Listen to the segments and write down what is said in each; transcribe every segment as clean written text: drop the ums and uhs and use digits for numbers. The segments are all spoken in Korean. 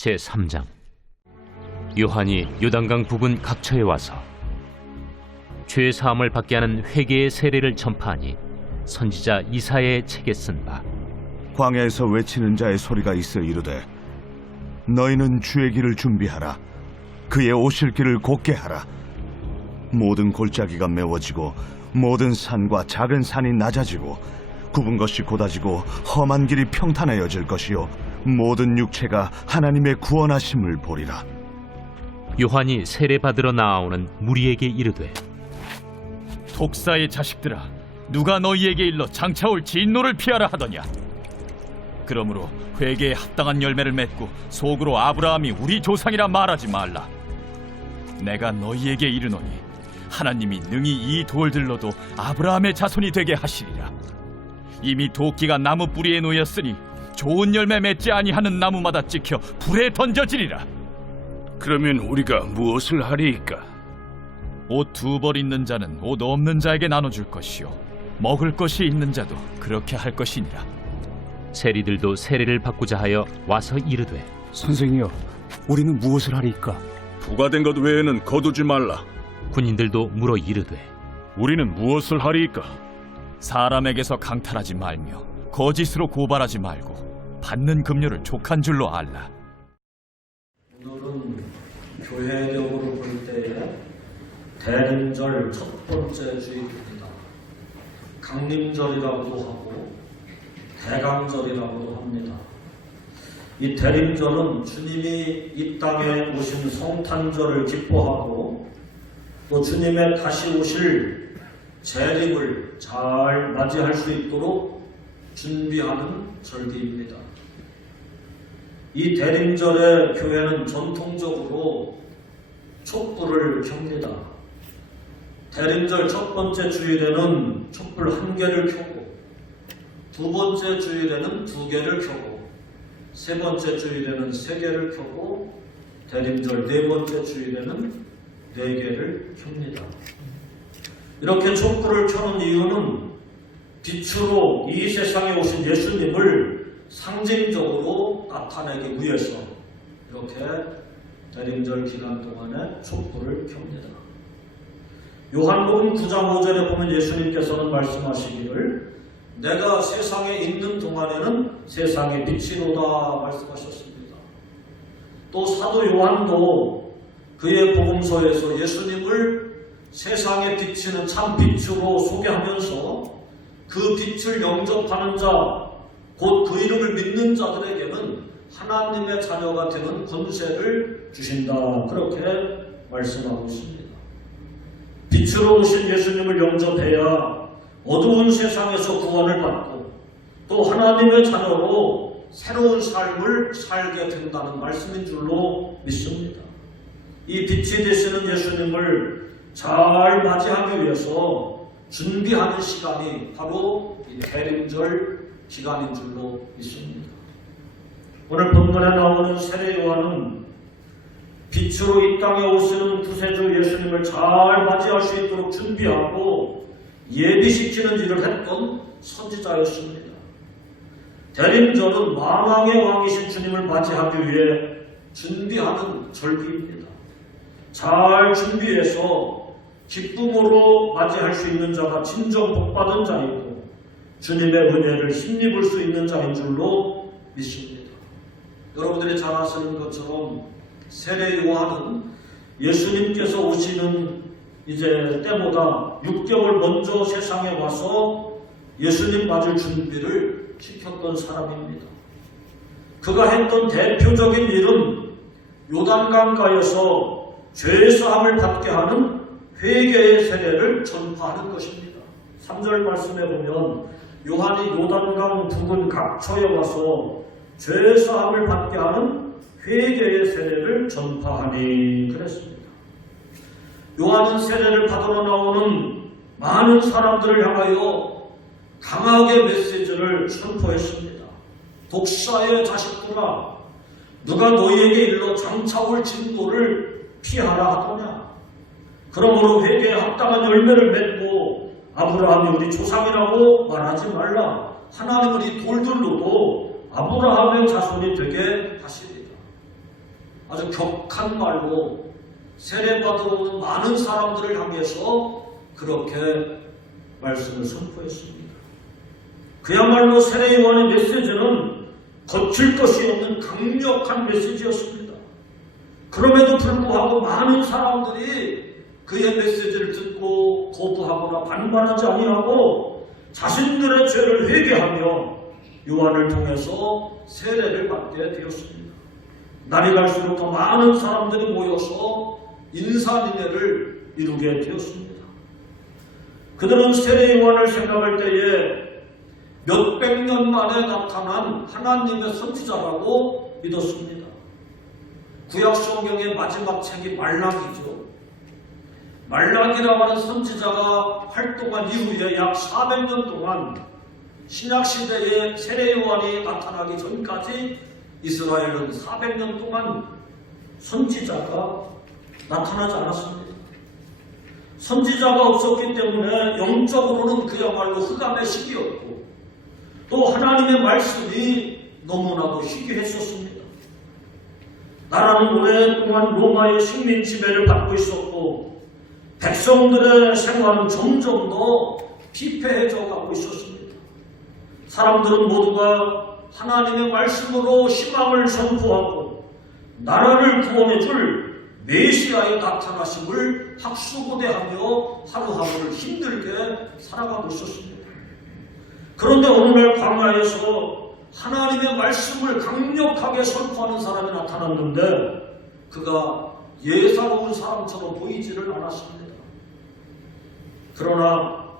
제3장. 요한이 요단강 부근 각처에 와서 죄 사함을 받게 하는 회개의 세례를 전파하니 선지자 이사야의 책에 쓴 바, 광야에서 외치는 자의 소리가 있어 이르되 너희는 주의 길을 준비하라. 그의 오실 길을 곧게 하라. 모든 골짜기가 메워지고 모든 산과 작은 산이 낮아지고 굽은 것이 곧아지고 험한 길이 평탄하여질 것이요 모든 육체가 하나님의 구원하심을 보리라. 요한이 세례받으러 나아오는 무리에게 이르되, 독사의 자식들아, 누가 너희에게 일러 장차올 진노를 피하라 하더냐. 그러므로 회개에 합당한 열매를 맺고 속으로 아브라함이 우리 조상이라 말하지 말라. 내가 너희에게 이르노니 하나님이 능히 이 돌들로도 아브라함의 자손이 되게 하시리라. 이미 도끼가 나무 뿌리에 놓였으니 좋은 열매 맺지 아니하는 나무마다 찍혀 불에 던져지리라. 그러면 우리가 무엇을 하리이까? 옷 2벌 있는 자는 옷 없는 자에게 나눠줄 것이요 먹을 것이 있는 자도 그렇게 할 것이니라. 세리들도 세례를 받고자 하여 와서 이르되, 선생이여, 우리는 무엇을 하리이까? 부과된 것 외에는 거두지 말라. 군인들도 물어 이르되, 우리는 무엇을 하리이까? 사람에게서 강탈하지 말며 거짓으로 고발하지 말고 받는 급료를 족한 줄로 알라. 오늘은 교회적으로 볼 때에 대림절 첫 번째 주일입니다. 강림절이라고도 하고 대강절이라고도 합니다. 이 대림절은 주님이 이 땅에 오신 성탄절을 기뻐하고 또 주님의 다시 오실 재림을 잘 맞이할 수 있도록 준비하는 절기입니다. 이 대림절에 교회는 전통적으로 촛불을 켭니다. 대림절 첫 번째 주일에는 촛불 1개를 켜고, 두 번째 주일에는 2개를 켜고, 세 번째 주일에는 3개를 켜고, 대림절 네 번째 주일에는 4개를 켭니다. 이렇게 촛불을 켜는 이유는 빛으로 이 세상에 오신 예수님을 상징적으로 나타내기 위해서 이렇게 대림절 기간 동안에 촛불을 켭니다. 요한복음 9장 5절에 보면 예수님께서는 말씀하시기를 내가 세상에 있는 동안에는 세상의 빛이로다 말씀하셨습니다. 또 사도 요한도 그의 복음서에서 예수님을 세상에 비치는 참 빛으로 소개하면서 그 빛을 영접하는 자, 곧 그 이름을 믿는 자들에게는 하나님의 자녀가 되는 권세를 주신다. 그렇게 말씀하고 있습니다. 빛으로 오신 예수님을 영접해야 어두운 세상에서 구원을 받고 또 하나님의 자녀로 새로운 삶을 살게 된다는 말씀인 줄로 믿습니다. 이 빛이 되시는 예수님을 잘 맞이하기 위해서 준비하는 시간이 바로 이 대림절 기간인 줄로 믿습니다. 오늘 본문에 나오는 세례 요한은 빛으로 이 땅에 오시는 구세주 예수님을 잘 맞이할 수 있도록 준비하고 예비시키는 일을 했던 선지자였습니다. 대림절은 만왕의 왕이신 주님을 맞이하기 위해 준비하는 절기입니다. 잘 준비해서 기쁨으로 맞이할 수 있는 자가 진정 복받은 자이고 주님의 은혜를 힘입을 수 있는 자인 줄로 믿습니다. 여러분들이 잘 아시는 것처럼 세례 요한은 예수님께서 오시는 이제 때보다 6개월 먼저 세상에 와서 예수님 맞을 준비를 시켰던 사람입니다. 그가 했던 대표적인 일은 요단강가에서 죄사함을 받게 하는 회개의 세례를 전파하는 것입니다. 3절 말씀에 보면 요한이 요단강 부근 각처에 와서 죄사함을 받게 하는 회개의 세례를 전파하니 그랬습니다. 요한은 세례를 받으러 나오는 많은 사람들을 향하여 강하게 메시지를 선포했습니다. 독사의 자식들아, 누가 너희에게 일러 장차올 진노를 피하라 하더냐. 그러므로 회개에 합당한 열매를 맺고 아브라함이 우리 조상이라고 말하지 말라. 하나님은 이 돌들로도 아브라함의 자손이 되게 하시리라. 아주 격한 말로 세례받으러 오는 많은 사람들을 향해서 그렇게 말씀을 선포했습니다. 그야말로 세례 요한의 메시지는 거칠 것이 없는 강력한 메시지였습니다. 그럼에도 불구하고 많은 사람들이 그의 메시지를 듣고 거부하거나 반발하지 아니하고 자신들의 죄를 회개하며 요한을 통해서 세례를 받게 되었습니다. 날이 갈수록 더 많은 사람들이 모여서 인산인해를 이루게 되었습니다. 그들은 세례 요한을 생각할 때에 몇백 년 만에 나타난 하나님의 선지자라고 믿었습니다. 구약 성경의 마지막 책이 말라기죠. 말라기라고 하는 선지자가 활동한 이후에 약 400년 동안 신약시대에 세례 요한이 나타나기 전까지 이스라엘은 400년 동안 선지자가 나타나지 않았습니다. 선지자가 없었기 때문에 영적으로는 그야말로 흑암의 시기였고 또 하나님의 말씀이 너무나도 희귀했었습니다. 나라는 오랫동안 로마의 식민 지배를 받고 있었고 백성들의 생활은 점점 더 피폐해져 가고 있었습니다. 사람들은 모두가 하나님의 말씀으로 희망을 선포하고 나라를 구원해 줄 메시아의 나타나심을 학수고대하며 하루하루를 힘들게 살아가고 있었습니다. 그런데 어느 날 광야에서 하나님의 말씀을 강력하게 선포하는 사람이 나타났는데 그가 예사로운 사람처럼 보이지를 않았습니다. 그러나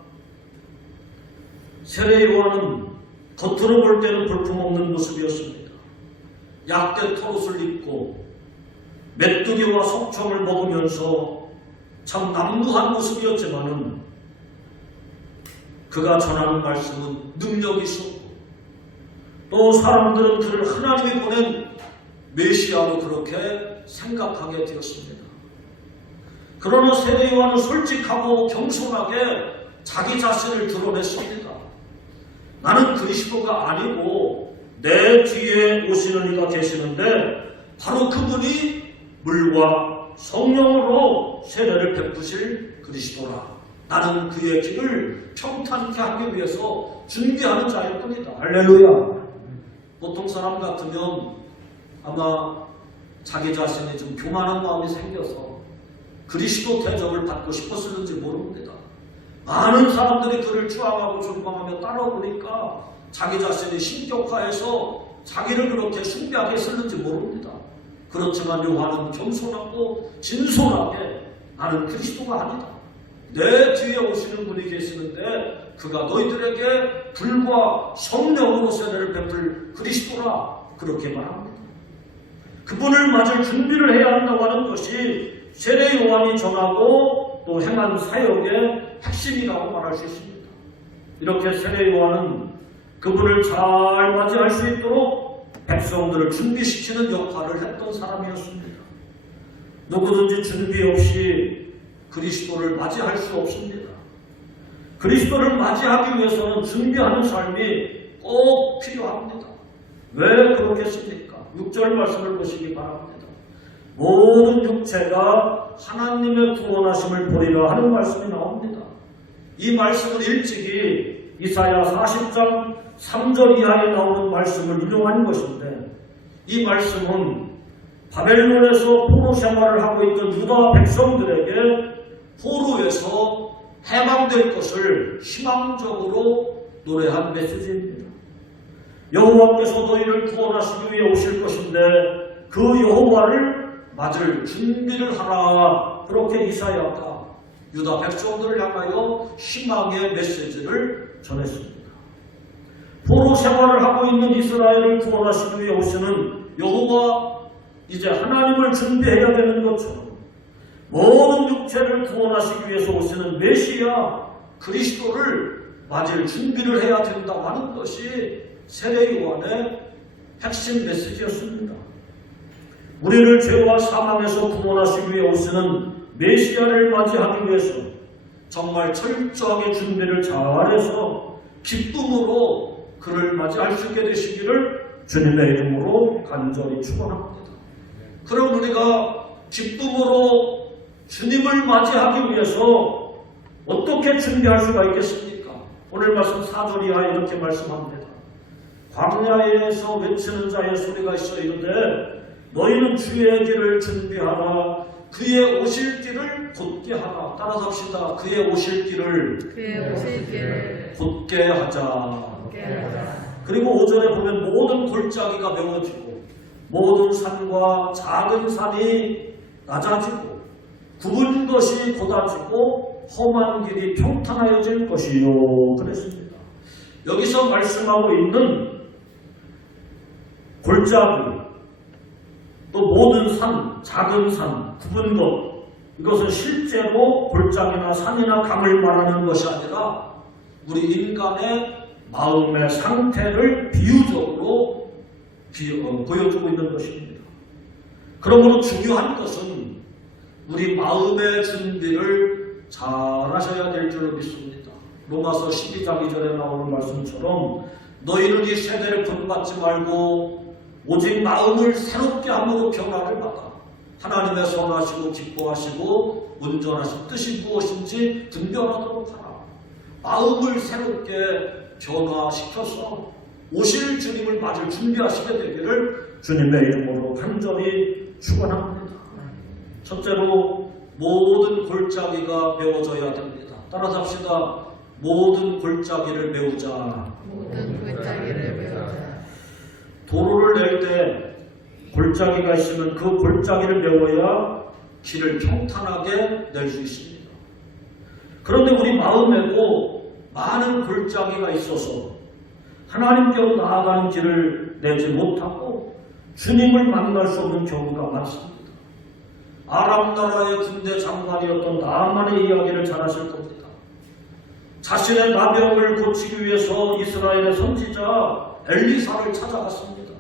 세례 요한은 겉으로 볼 때는 볼품없는 모습이었습니다. 약대 털옷을 입고 메뚜기와 석청을 먹으면서 참 남부한 모습이었지만은 그가 전하는 말씀은 능력이 있었고 또 사람들은 그를 하나님이 보낸 메시아로 그렇게 생각하게 되었습니다. 그러나 세례 요한은 솔직하고 겸손하게 자기 자신을 드러냈습니다. 나는 그리스도가 아니고 내 뒤에 오시는 이가 계시는데 바로 그분이 물과 성령으로 세례를 베푸실 그리스도라. 나는 그의 길을 평탄케 하기 위해서 준비하는 자일 뿐이다. 할렐루야. 보통 사람 같으면 아마 자기 자신이 좀 교만한 마음이 생겨서 그리스도 대접을 받고 싶었을는지 모릅니다. 많은 사람들이 그를 추앙하고 존경하며 따라오니까 자기 자신이 신격화해서 자기를 그렇게 숭배하게 했을는지 모릅니다. 그렇지만 요한은 겸손하고 진솔하게 나는 그리스도가 아니다. 내 뒤에 오시는 분이 계시는데 그가 너희들에게 불과 성령으로 세례를 베풀 그리스도라 그렇게 말합니다. 그분을 맞을 준비를 해야 한다고 하는 것이 세례 요한이 전하고 또 행한 사역의 핵심이라고 말할 수 있습니다. 이렇게 세례 요한은 그분을 잘 맞이할 수 있도록 백성들을 준비시키는 역할을 했던 사람이었습니다. 누구든지 준비 없이 그리스도를 맞이할 수 없습니다. 그리스도를 맞이하기 위해서는 준비하는 삶이 꼭 필요합니다. 왜 그렇겠습니까? 6절 말씀을 보시기 바랍니다. 모든 육체가 하나님의 구원하심을 보리라 하는 말씀이 나옵니다. 이 말씀은 일찍이 이사야 40장 3절 이하에 나오는 말씀을 인용한 것인데 이 말씀은 바벨론에서 포로 생활을 하고 있던 유다 백성들에게 포로에서 해방될 것을 희망적으로 노래한 메시지입니다. 여호와께서 너희를 구원하시기 위해 오실 것인데 그 여호와를 맞을 준비를 하라. 그렇게 이사야가 유다 백성들을 향하여 희망의 메시지를 전했습니다. 포로 생활을 하고 있는 이스라엘을 구원하시기 위해 오시는 여호와, 이제 하나님을 준비해야 되는 것처럼 모든 육체를 구원하시기 위해서 오시는 메시아 그리스도를 맞을 준비를 해야 된다고 하는 것이 세례 요한의 핵심 메시지였습니다. 우리를 죄와 사망에서 구원하시기 위해 오시는 메시아를 맞이하기 위해서 정말 철저하게 준비를 잘해서 기쁨으로 그를 맞이할 수 있게 되시기를 주님의 이름으로 간절히 축원합니다. 그럼 우리가 기쁨으로 주님을 맞이하기 위해서 어떻게 준비할 수가 있겠습니까? 오늘 말씀 4절 이하에 이렇게 말씀합니다. 광야에서 외치는 자의 소리가 있어 이르되 너희는 주의 길을 준비하라. 그의 오실 길을 곧게 하라. 따라서 합시다. 그의 오실 길을 곧게 하자. 그리고 5절에 보면 모든 골짜기가 메워지고 모든 산과 작은 산이 낮아지고 굽은 것이 곧아지고 험한 길이 평탄하여질 것이요 그랬습니다. 여기서 말씀하고 있는 골짜기 또 모든 산, 작은 산, 굽은 것 이것은 실제로 골짜기나 산이나 강을 말하는 것이 아니라 우리 인간의 마음의 상태를 비유적으로 보여주고 있는 것입니다. 그러므로 중요한 것은 우리 마음의 준비를 잘 하셔야 될 줄로 믿습니다. 로마서 12장 2절에 나오는 말씀처럼 너희는 이 세대를 본받지 말고 오직 마음을 새롭게 함으로 변화를 받아 하나님의 선하시고 기뻐하시고 온전하신 뜻이 무엇인지 분별하도록 하라. 마음을 새롭게 변화시켜서 오실 주님을 맞을 준비하시게 되기를 주님의 이름으로 간절히 축원합니다. 첫째로 모든 골짜기가 메워져야 됩니다. 따라서 합시다. 모든 골짜기를 메우자. 도로를 낼 때 골짜기가 있으면 그 골짜기를 메워야 길을 평탄하게 낼 수 있습니다. 그런데 우리 마음에도 많은 골짜기가 있어서 하나님께로 나아가는 길을 내지 못하고 주님을 만날 수 없는 경우가 많습니다. 아람 나라의 군대 장관이었던 나아만의 이야기를 잘 아실 겁니다. 자신의 나병을 고치기 위해서 이스라엘의 선지자 엘리사를 찾아갔습니다.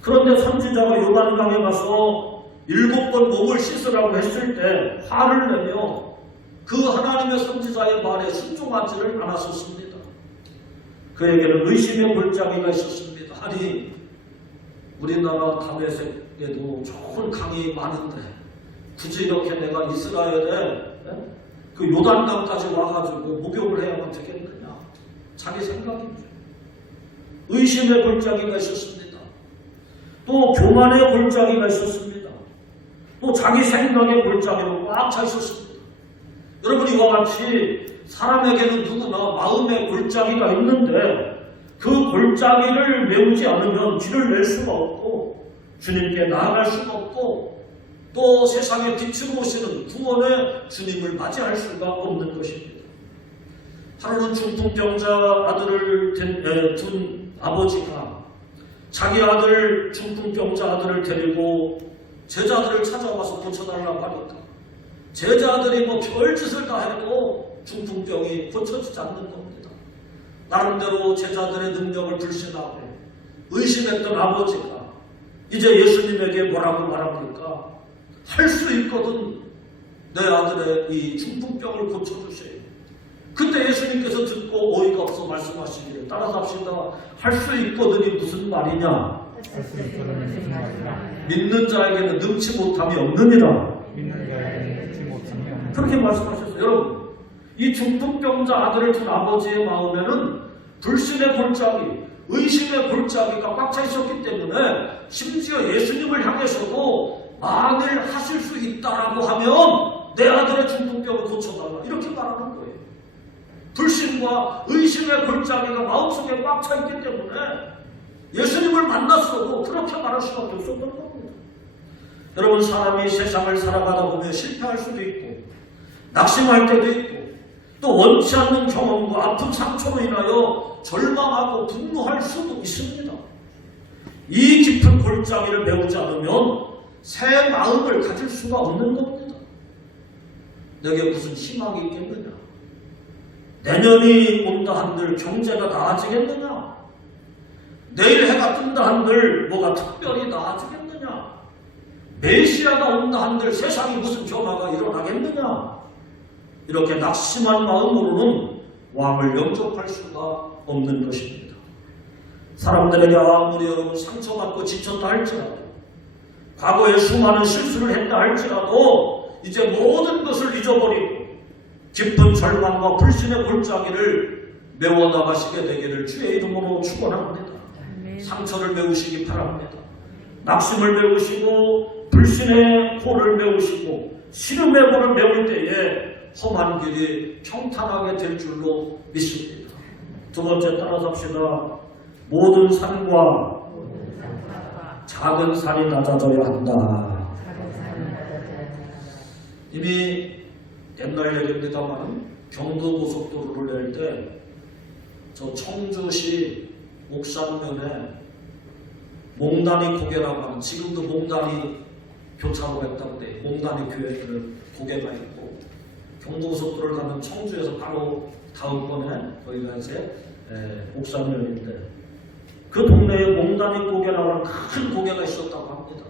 그런데 선지자가 요단강에 가서 7번 몸을 씻으라고 했을 때 화를 내며 그 하나님의 선지자의 말에 순종하지를 않았었습니다. 그에게는 의심의 골짜기가 있었습니다. 아니 우리나라 다메섹에도 좋은 강이 많은데 굳이 이렇게 내가 이스라엘에 그 요단강까지 와가지고 목욕을 해야만 되겠느냐. 자기 생각이죠. 의심의 골짜기가 있었습니다. 또 교만의 골짜기가 있었습니다. 또 자기 생각의 골짜기로 꽉 차 있었습니다. 여러분 이와 같이 사람에게는 누구나 마음의 골짜기가 있는데 그 골짜기를 메우지 않으면 길을 낼 수가 없고 주님께 나아갈 수가 없고 또 세상에 빛으로 오시는 구원의 주님을 맞이할 수가 없는 것입니다. 하루는 중풍병자 아들을 둔 아버지가 자기 아들 중풍병자 아들을 데리고 제자들을 찾아와서 고쳐달라고 하니까 제자들이 뭐 별짓을 다 해도 중풍병이 고쳐지지 않는 겁니다. 나름대로 제자들의 능력을 불신하고 의심했던 아버지가 이제 예수님에게 뭐라고 말합니까? 할 수 있거든 내 아들의 이 중풍병을 고쳐주세요. 그때 예수님께서 듣고 어이가 없어 말씀하시기를 따라서 합시다. 할 수 있거든이 무슨 말이냐? 믿는 자에게는 능치 못함이 없느니라. 그렇게 말씀하셨어요. 여러분 이 중풍병자 아들을 둔 아버지의 마음에는 불신의 골짜기, 의심의 골짜기가 꽉 차 있었기 때문에 심지어 예수님을 향해서도 만일 하실 수 있다라고 하면 내 아들의 중풍병을 고쳐달라 이렇게 말하는 거예요. 불신과 의심의 골짜기가 마음속에 꽉 차 있기 때문에 예수님을 만났어도 그렇게 말할 수밖에 없었던 겁니다. 여러분 사람이 세상을 살아가다 보면 실패할 수도 있고 낙심할 때도 있고 또 원치 않는 경험과 아픈 상처로 인하여 절망하고 분노할 수도 있습니다. 이 깊은 골짜기를 메우지 않으면 새 마음을 가질 수가 없는 겁니다. 내게 무슨 희망이 있겠느냐? 내년이 온다 한들 경제가 나아지겠느냐? 내일 해가 뜬다 한들 뭐가 특별히 나아지겠느냐? 메시아가 온다 한들 세상이 무슨 변화가 일어나겠느냐? 이렇게 낙심한 마음으로는 왕을 영접할 수가 없는 것입니다. 사람들에게 아무리 여러분 상처받고 지쳤다 할지라도 과거에 수많은 실수를 했다 할지라도 이제 모든 것을 잊어버리고 깊은 절망과 불신의 골짜기를 메워나가시게 되기를 주의 이름으로 축원합니다. 상처를 메우시기 바랍니다. 낙심을 메우시고 불신의 골을 메우시고 시름의 골을 메울 때에 험한 길이 평탄하게 될 줄로 믿습니다. 두 번째 따라서 합시다. 모든 산과 작은 산이 낮아져야 한다. 이미 옛날 얘기입니다만 경부고속도로를 낼 때 저 청주시 옥산면에 몽다니 고개라고 하는, 지금도 몽다니 교차로가 있다는데 몽다니 교회를 고개가 있고, 경부고속도로를 가면 청주에서 바로 다음번에 거기가 이제 옥산면인데 그 동네에 몽다니 고개라고 하는 큰 고개가 있었다고 합니다.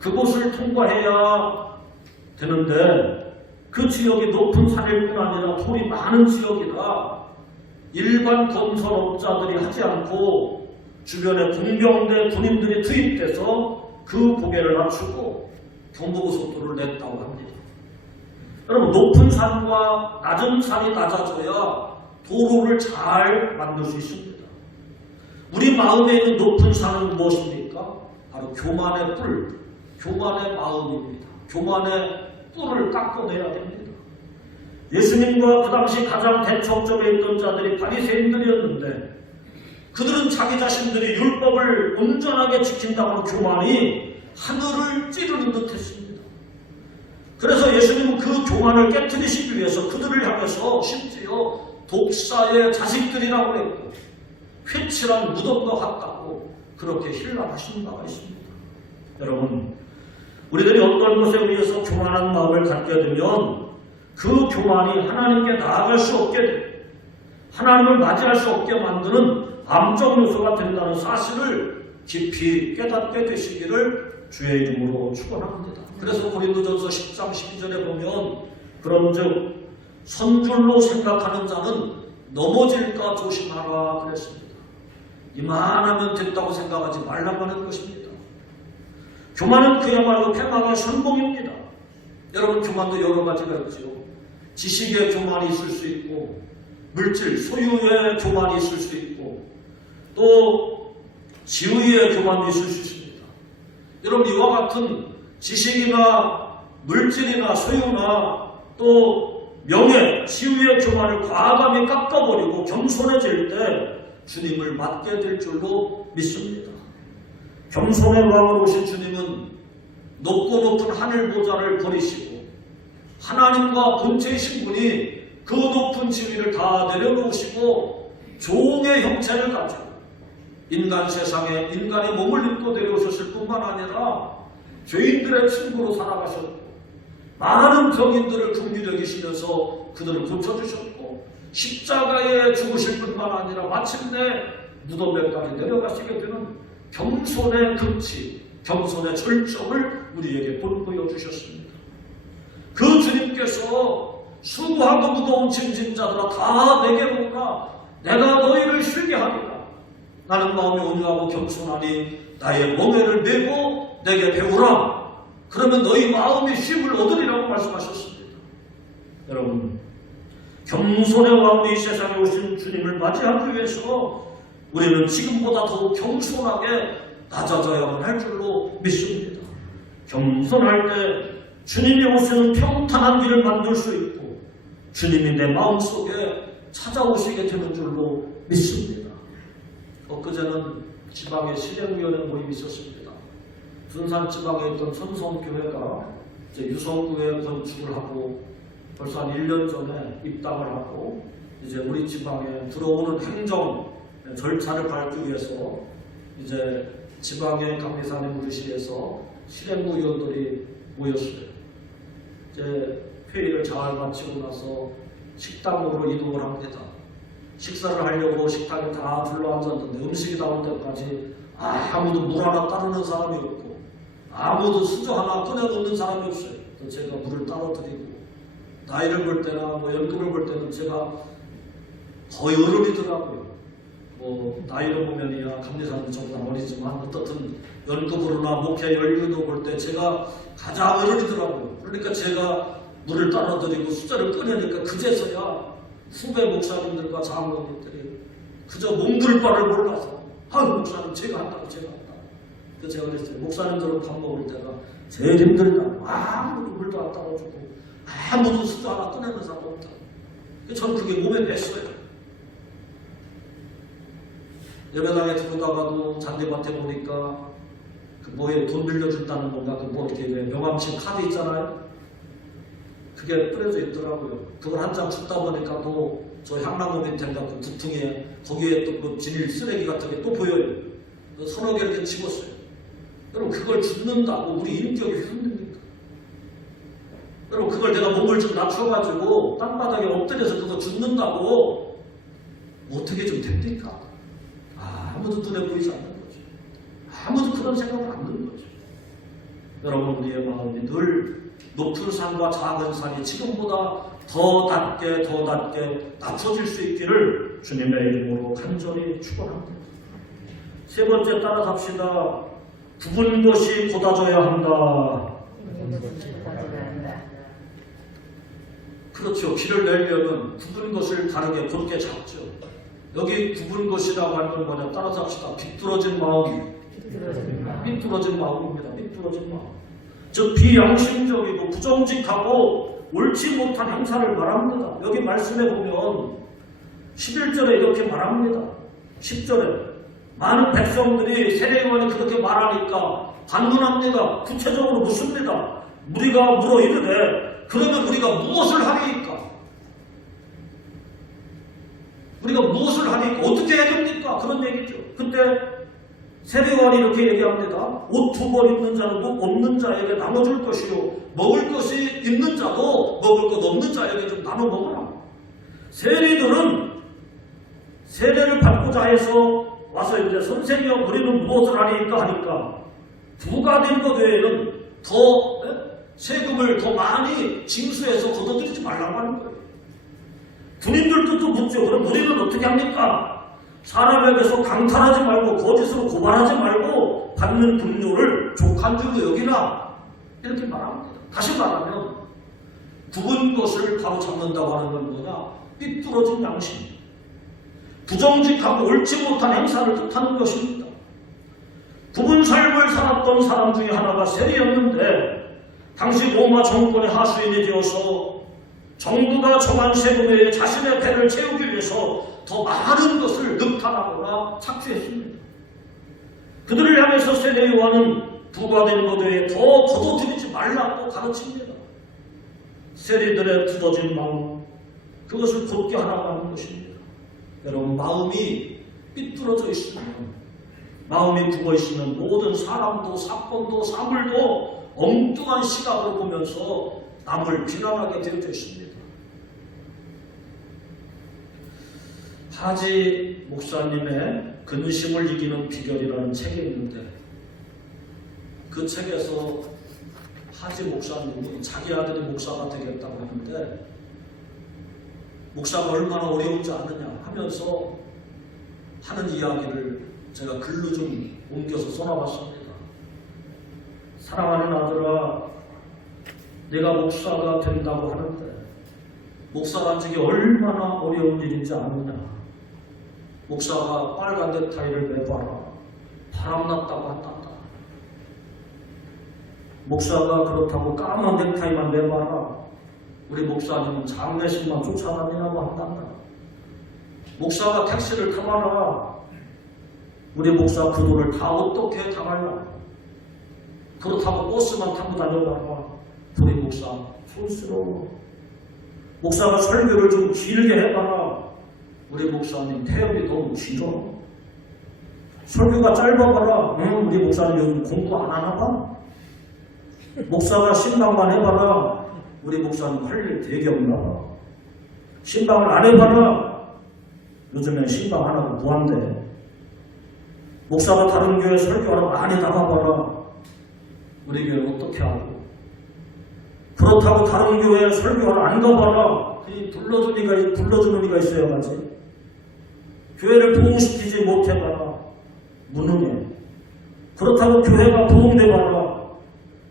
그곳을 통과해야 되는데 그 지역이 높은 산일 뿐 아니라 돌이 많은 지역이라 일반 건설업자들이 하지 않고 주변에 공병대 군인들이 투입돼서 그 고개를 낮추고 경부고속도로를 냈다고 합니다. 여러분, 높은 산과 낮은 산이 낮아져야 도로를 잘 만들 수 있습니다. 우리 마음에 있는 높은 산은 무엇입니까? 바로 교만의 뿔, 교만의 마음입니다. 교만의 뿔을 깎아내야 됩니다. 예수님과 그 당시 가장 대척점에 있던 자들이 바리새인들이었는데 그들은 자기 자신들이 율법을 온전하게 지킨다는 교만이 하늘을 찌르는 듯 했습니다. 그래서 예수님은 그 교만을 깨트리시기 위해서 그들을 향해서 심지어 독사의 자식들이라고 했고 회칠한 무덤과 같다고 그렇게 힐난하신 바가 있습니다. 여러분, 우리들이 어떤 것에 의해서 교만한 마음을 갖게 되면 그 교만이 하나님께 나아갈 수 없게 되고 하나님을 맞이할 수 없게 만드는 암적 요소가 된다는 사실을 깊이 깨닫게 되시기를 주의 이름으로 축원합니다. 그래서 고린도전서 10장 12절에 보면 그런즉 선줄로 생각하는 자는 넘어질까 조심하라 그랬습니다. 이만하면 됐다고 생각하지 말라고 하는 것입니다. 교만은 그야말로 패망의 선봉입니다. 여러분, 교만도 여러 가지가 있죠. 지식의 교만이 있을 수 있고 물질, 소유의 교만이 있을 수 있고 또 지위의 교만도 있을 수 있습니다. 여러분, 이와 같은 지식이나 물질이나 소유나 또 명예, 지위의 교만을 과감히 깎아버리고 겸손해질 때 주님을 맞게 될 줄로 믿습니다. 겸손의 왕으로 오신 주님은 높고 높은 하늘 보좌를 버리시고 하나님과 본체이신 분이 그 높은 지위를 다 내려놓으시고 종의 형체를 가지고 인간 세상에 인간의 몸을 입고 내려오셨을 뿐만 아니라 죄인들의 친구로 살아가셨고 많은 병인들을 긍휼히 여기시면서 그들을 고쳐주셨고 십자가에 죽으실 뿐만 아니라 마침내 무덤에까지 내려가시게 되는 겸손의 극치, 겸손의 절정을 우리에게 보여주셨습니다. 그 주님께서 수고하고 무거운 짐진 자들아 다 내게 오라, 내가 너희를 쉬게 하리라. 나는 마음이 온유하고 겸손하니 나의 멍에를 메고 내게 배우라. 그러면 너희 마음이 쉼을 얻으리라고 말씀하셨습니다. 여러분, 겸손의 왕으로 이 세상에 오신 주님을 맞이하기 위해서 우리는 지금보다 더욱 겸손하게 낮아져야만 할 줄로 믿습니다. 겸손할 때 주님이 오시는 평탄한 길을 만들 수 있고 주님이 내 마음속에 찾아오시게 되는 줄로 믿습니다. 엊그제는 지방에 실행위원회 모임이 있었습니다. 군산 지방에 있던 선성교회가 이제 유성구에 건축을 하고 벌써 한 1년 전에 입당을 하고 이제 우리 지방에 들어오는 행정 절차를 밟기 위해서 이제 지방의 감리산의 무리시에서 실행부 위원들이 모였어요. 이제 회의를 잘 마치고 나서 식당으로 이동을 합니다. 식사를 하려고 식당에 다 둘러앉았는데 음식이 나올 때까지 아무도 물 하나 따르는 사람이 없고 아무도 수저 하나 꺼내놓는 사람이 없어요. 그래서 제가 물을 따라드리고 나이를 볼 때나 뭐 연급을 볼 때는 제가 거의 어른이더라고요. 뭐 나이로 보면이야 감리사님 저보다 어리지만 어떻든 연급으로나 목회 연료도 볼 때 제가 가장 어리더라고요. 그러니까 제가 물을 따라드리고 숫자를 꺼내니까 그제서야 후배 목사님들과 장로님들이 그저 몸둘 바를 몰라서 목사님 제가 한다고 제가 한다. 그래서 제가 그랬어요. 목사님들은 밥 먹을 때가 제일 힘들다. 아무도 물도 안 따라주고 아무도 숫자 하나 꺼내는 사람 없다. 저는 그게 몸에 뱄어요. 예배당에 들어가가도 잔디밭에 보니까 그 뭐에 돈 빌려준다는 건가 그 뭐 이렇게 명함식 카드 있잖아요. 그게 뿌려져 있더라고요. 그걸 한 장 줍다 보니까 또 저 향나무 밑에가 그 구퉁이에 거기에 또 그 비닐 쓰레기 같은 게 또 보여요. 서너 개 이렇게 집었어요. 여러분 그걸 줍는다고 우리 인격이 흔듭니까? 여러분 그걸 내가 몸을 좀 낮춰가지고 땅바닥에 엎드려서 그거 줍는다고 어떻게 좀 됩니까? 아무도 눈에 보이지 않는 거죠. 아무도 그런 생각을 안 드는 거죠. 여러분 우리의 마음이 늘 높은 산과 작은 산이 지금보다 더 낮게 낮춰질 수 있기를 주님의 이름으로 간절히 축원합니다. 세 번째 따라 갑시다. 굽은 것이 곧아져야 한다. 그렇죠. 길을 내려면 굽은 것을 다르게 곧게 잡죠. 여기 굽은 것이라고 하는 건 뭐냐? 따라서 합시다. 비뚤어진 마음. 비뚤어진 마음입니다. 비뚤어진 마음. 즉 비양심적이고 부정직하고 옳지 못한 행사를 말합니다. 여기 말씀해 보면 11절에 이렇게 말합니다. 10절에 많은 백성들이 세례요한이 그렇게 말하니까 반문합니다. 구체적으로 묻습니다. 우리가 물어 이르되 그러면 우리가 무엇을 하리이까? 우리가 무엇을 하니까 어떻게 해야 됩니까? 그런 얘기죠. 그때 세례요한이 이렇게 얘기합니다. 옷 두 벌 입는 자는 옷 없는 자에게 나눠줄 것이요 먹을 것이 있는 자도 먹을 것 없는 자에게 좀 나눠 먹어라. 세리들은 세례를 받고자 해서 와서 이제 선생님 우리는 무엇을 하니까 부가 된 것 외에는 더 세금을 더 많이 징수해서 걷어들이지 말라고 하는 거예요. 군인들도 또 묻죠. 그럼 우리는 어떻게 합니까? 사람에게서 강탈하지 말고 거짓으로 고발하지 말고 받는 금료를 족한 줄로 여기라. 이렇게 말합니다. 다시 말하면 굽은 것을 바로 잡는다고 하는 건 뭐냐? 삐뚤어진 양심. 부정직하고 옳지 못한 행사를 뜻하는 것입니다. 굽은 삶을 살았던 사람 중에 하나가 세리였는데 당시 로마 정권의 하수인이 되어서 정부가 정한 세금 외에 자신의 배를 채우기 위해서 더 많은 것을 늑탈하거나 착취했습니다. 그들을 향해서 세례요한은 부과된 것 외에 더 거둬들이지 말라고 가르칩니다. 세리들의 굳어진 마음, 그것을 곧게 하라고 하는 것입니다. 여러분 마음이 삐뚤어져 있으면, 마음이 굽어 있으면 모든 사람도 사건도 사물도 엉뚱한 시각으로 보면서 남을 비난하게 되어져 있습니다. 하지 목사님의 근심을 이기는 비결이라는 책이 있는데 그 책에서 하지 목사님이 자기 아들이 목사가 되겠다고 하는데 목사가 얼마나 어려운지 아느냐 하면서 하는 이야기를 제가 글로 좀 옮겨서 써놔봤습니다. 사랑하는 아들아, 내가 목사가 된다고 하는데 목사가 되기 얼마나 어려운 일인지 아느냐. 목사가 빨간 넥타이를 매봐라. 바람났다고 한단다. 목사가 그렇다고 까만 넥타이만 매봐라. 우리 목사님은 장례식만 쫓아다니라고 한단다. 목사가 택시를 타봐라. 우리 목사 그 돈을 다 어떻게 당할라. 그렇다고 버스만 타고 다녀봐라. 우리 목사 촌스러워. 목사가 설교를 좀 길게 해봐라. 우리 목사님 태엽이 너무 길어. 설교가 짧아봐라. 우리 목사님 요즘 공부 안 하나 봐. 목사가 신방만 해봐라. 우리 목사님 할 일 되게 없나 봐. 신방을 안 해봐라. 요즘엔 신방 안 하고 무한대. 목사가 다른 교회 설교하러 많이 나가봐라. 우리 교회 어떻게 하고. 그렇다고 다른 교회 설교하러 안 가봐라. 불러주는 이가 있어야 하지. 교회를 부흥시키지 못해봐라 무능해. 그렇다고 교회가 부흥돼봐라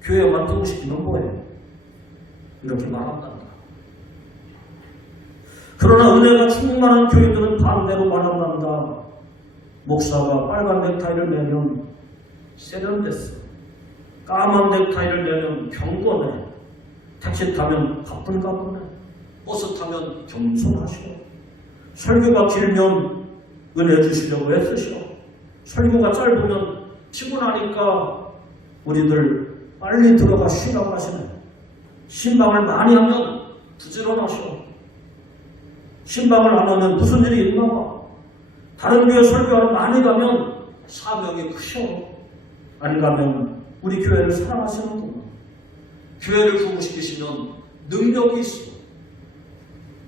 교회만 부흥시키면 뭐해? 이렇게 말한단다. 그러나 은혜가 충만한 교회들은 반대로 말한단다. 목사가 빨간 넥타이를 매면 세련됐어. 까만 넥타이를 매면 경건해. 택시 타면 바쁜가 보네. 버스 타면 겸손하시오. 설교가 길면 은혜 주시려고 애쓰시오. 설교가 짧으면 피곤하니까 우리들 빨리 들어가 쉬라고 하시네. 신방을 많이 하면 부지런하시오. 신방을 안 하면 무슨 일이 있나 봐. 다른 교회 설교를 많이 가면 사명이 크셔. 안 가면 우리 교회를 사랑하시는구나. 교회를 부흥시키시면 능력이 있어.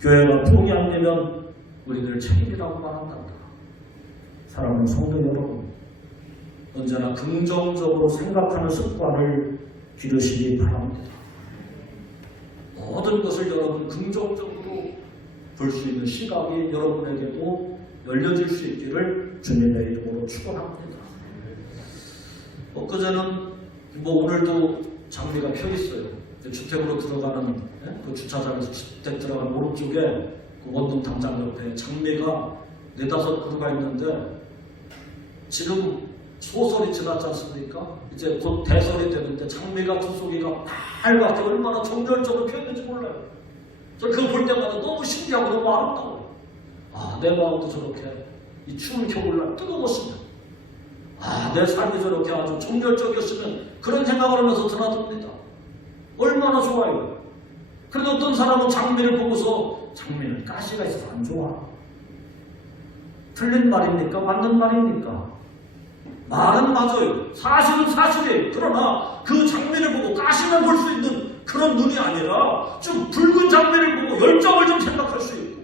교회가 부흥이 안 되면 우리들 책임이라고 말한단다. 사랑하는 성도 여러분, 언제나 긍정적으로 생각하는 습관을 기르시기 바랍니다. 모든 것을 여러분 긍정적으로 볼 수 있는 시각이 여러분에게도 열려질 수 있기를 주님의 이름으로 축원합니다. 엊그제는 오늘도 장비가 펴 있어요. 주택으로 들어가는 그 주차장에서 주택 들어가는 오른쪽에 그 원동 담장 옆에 장미가 4-5 그루가 있는데 지금 소설이 지났지 않습니까? 이제 곧 대설이 되는데 장미가 두 송이가 빨갛게 얼마나 정열적으로 펴있는지 몰라요. 저 그거 볼 때마다 너무 신기하고 너무 아름다워요. 아, 내 마음도 저렇게 이 추운 겨울날 뜨거웠으면, 아, 내 삶이 저렇게 아주 정열적이었으면 그런 생각을 하면서 드나듭니다. 얼마나 좋아요. 그런데 어떤 사람은 장미를 보고서 장미는 가시가 있어서 안 좋아. 틀린 말입니까? 맞는 말입니까? 말은 맞아요. 사실은 사실이에요. 그러나 그 장미를 보고 가시만 볼 수 있는 그런 눈이 아니라 좀 붉은 장미를 보고 열정을 좀 생각할 수 있고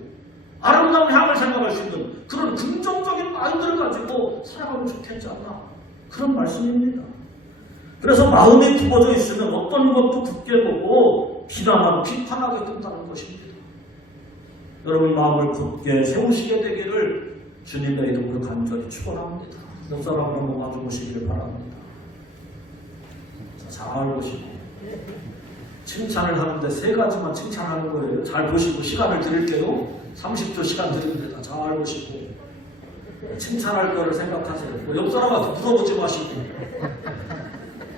아름다운 향을 생각할 수 있는 그런 긍정적인 마인드를 가지고 살아가면 좋겠지 않나, 그런 말씀입니다. 그래서 마음이 굽어져 있으면 어떤 것도 굳게 보고 비난하고 비판하게 된다는 것입니다. 여러분 마음을 굳게 세우시게 되기를 주님의 이름으로 간절히 축원합니다. 옆 사람 한번 마주보시기를 바랍니다. 잘 보시고, 칭찬을 하는데 3가지만 칭찬하는 거예요. 잘 보시고 시간을 드릴게요. 30초 시간 드립니다. 잘 보시고 칭찬할 거를 생각하세요. 옆 사람한테 물어보지 마시고.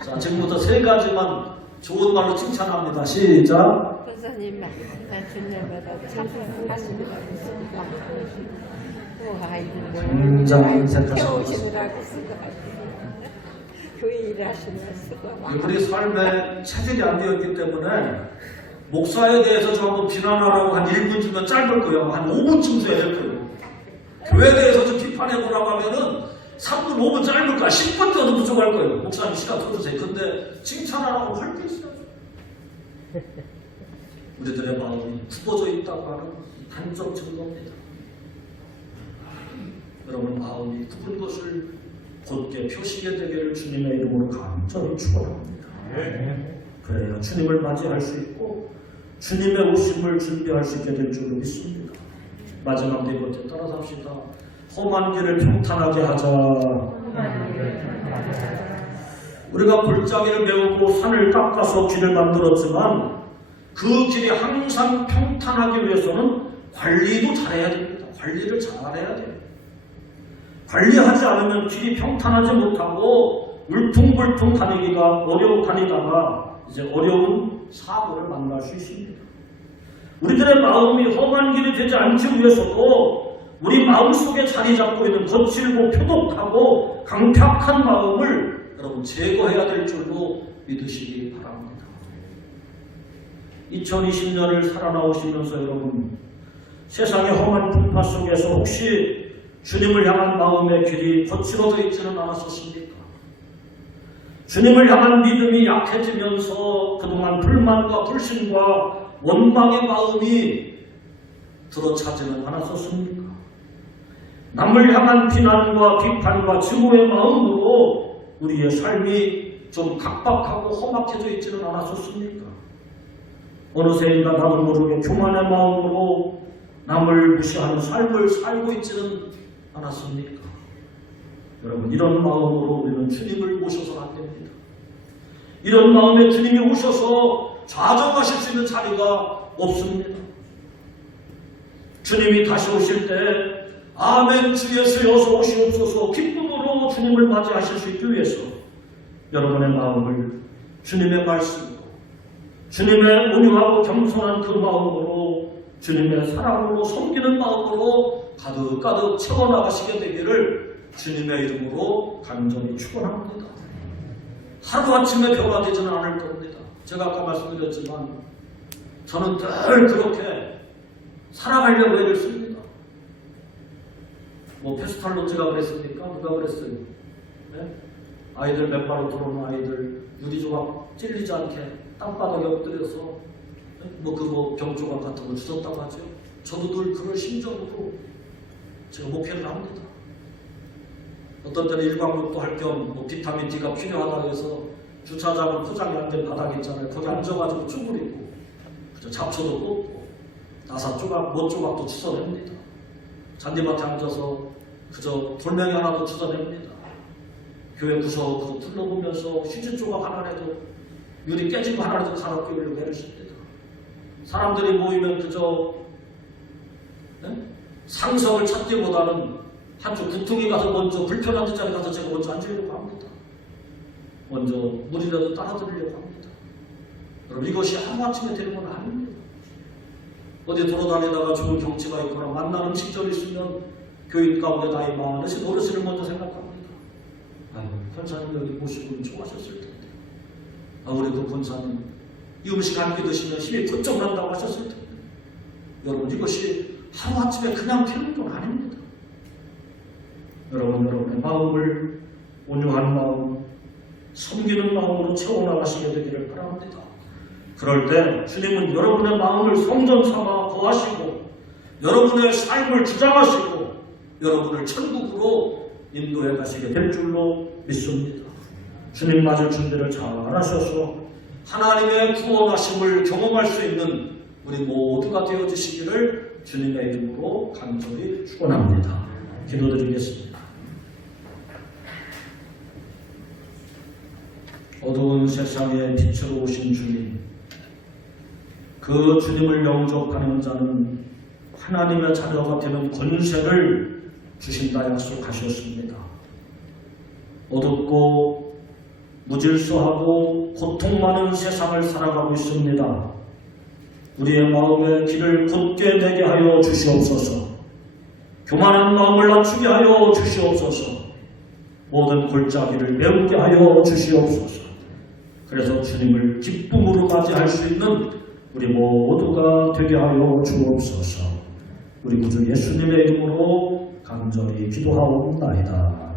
자, 지금부터 3가지만 좋은 말로 칭찬합니다. 시작. 선생님 말씀마다 참석하시느라고 굉장히 인색하십니다. 배우시느라고 수고하시고 교회 일하시느라 수고 많으시고 우리 삶에 체질이 안 되었기 때문에 목사에 대해서 좀 한번 비난하라고 한 1분 주면 짧을 거예요. 한 5분쯤 써야 될 거예요. 교회에 대해서 좀 비판해보라고 하면은 3분, 5분 짧을 거야. 10분 정도 부족할 거예요. 목사님 시간 더 주세요. 근데 칭찬하라고 할 게 있어요. 우리들의 마음이 굽어져 있다고 하는 단적 증거입니다. 여러분 마음이 굽은 것을 곧게 펴시게 되기를 주님의 이름으로 간절히 축원합니다. 그래야 주님을 맞이할 수 있고 주님의 오심을 준비할 수 있게 될 줄로 믿습니다. 마지막 4번째 따라서 합시다. 험한 길을 평탄하게 하자. 우리가 골짜기를 메우고 산을 깎아서 길을 만들었지만 그 길이 항상 평탄하기 위해서는 관리도 잘해야 됩니다. 관리를 잘해야 돼요. 관리하지 않으면 길이 평탄하지 못하고 울퉁불퉁 다니다가 이제 어려운 사고를 만날 수 있습니다. 우리들의 마음이 험한 길이 되지 않기 위해서도 우리 마음속에 자리 잡고 있는 거칠고 표독하고 강팍한 마음을 여러분 제거해야 될 줄로 믿으시기 바랍니다. 2020년을 살아나오시면서 여러분 세상의 험한 풍파 속에서 혹시 주님을 향한 마음의 길이 거칠어져 있지는 않았었습니까? 주님을 향한 믿음이 약해지면서 그동안 불만과 불신과 원망의 마음이 들어차지는 않았었습니까? 남을 향한 비난과 비판과 증오의 마음으로 우리의 삶이 좀 각박하고 험악해져 있지는 않았었습니까? 어느새인가 나도 모르게 교만의 마음으로 남을 무시하는 삶을 살고 있지는 않았습니까? 여러분, 이런 마음으로 우리는 주님을 모셔서 안 됩니다. 이런 마음에 주님이 오셔서 좌정하실 수 있는 자리가 없습니다. 주님이 다시 오실 때 아멘 주 예수 어서 오시옵소서 기쁨으로 주님을 맞이하실 수 있기 위해서 여러분의 마음을 주님의 말씀으로 주님의 온유하고 겸손한 그 마음으로 주님의 사랑으로 섬기는 마음으로 가득가득 채워나가시게 되기를 주님의 이름으로 간절히 축원합니다. 하루아침에 변화되지는 않을 겁니다. 제가 아까 말씀드렸지만 저는 늘 그렇게 살아가려고 애를 씁니다. 뭐 페스탈로즈가 그랬습니까? 누가 그랬어요? 네? 아이들 맨발로 들어오는 아이들 유리조각 찔리지 않게 땅바닥에 엎드려서 병조각 같은 거 주셨다고 하죠. 저도 늘 그럴 심정으로 제가 목회를 합니다. 어떤 때는 일광욕도 할 겸 비타민 D가 필요하다고 해서 주차장은 포장이 안 된 바닥 있잖아요. 거기 앉아가지고 쭈그리고 잡초도 뽑고 나사 조각, 못 조각도 주워냅니다. 잔디밭에 앉아서 그저 돌멩이 하나도 주워냅니다. 교회 구석 둘러보면서 휴지 조각 하나라도 유리 깨진 거 하나라도 갈아 끼우려고 애를 씁니다. 사람들이 모이면 그저 상석을 찾기보다는 한쪽 구퉁이 가서 먼저 불편한 자리 가서 제가 먼저 앉으려고 합니다. 먼저 물이라도 따라드리려고 합니다. 여러분, 이것이 하루아침에 되는 건 아닙니다. 어디 돌아다니다가 좋은 경치가 있거나 만난 음식점이 있으면 교인 가운데 나이 많으신 어르신을 먼저 생각합니다. 아이고, 권사님 여기 모시고 좋아하셨을 텐데. 우리 그 권사님 이 음식 한 끼 드시면 힘이 번쩍 난다고 하셨을 텐데. 여러분, 이것이 하루아침에 그냥 피는 건 아닙니다. 여러분의 마음을 온유한 마음, 섬기는 마음으로 채워나가시게 되기를 바랍니다. 그럴 때 주님은 여러분의 마음을 성전 삼아 거하시고 여러분의 삶을 주장하시고 여러분을 천국으로 인도해 가시게 될 줄로 믿습니다. 주님 맞을 준비를 잘 하셔서 하나님의 구원하심을 경험할 수 있는 우리 모두가 되어주시기를 주님의 이름으로 간절히 축원합니다. 기도드리겠습니다. 어두운 세상에 빛으로 오신 주님, 그 주님을 영접하는 자는 하나님의 자녀가 되는 권세를 주신다 약속하셨습니다. 어둡고 무질서하고 고통 많은 세상을 살아가고 있습니다. 우리의 마음의 길을 곧게 되게 하여 주시옵소서. 교만한 마음을 낮추게 하여 주시옵소서. 모든 골짜기를 메우게 하여 주시옵소서. 그래서 주님을 기쁨으로 맞이할 수 있는 우리 모두가 되게 하여 주옵소서. 우리 구주 예수님의 이름으로 간절히 기도하옵나이다.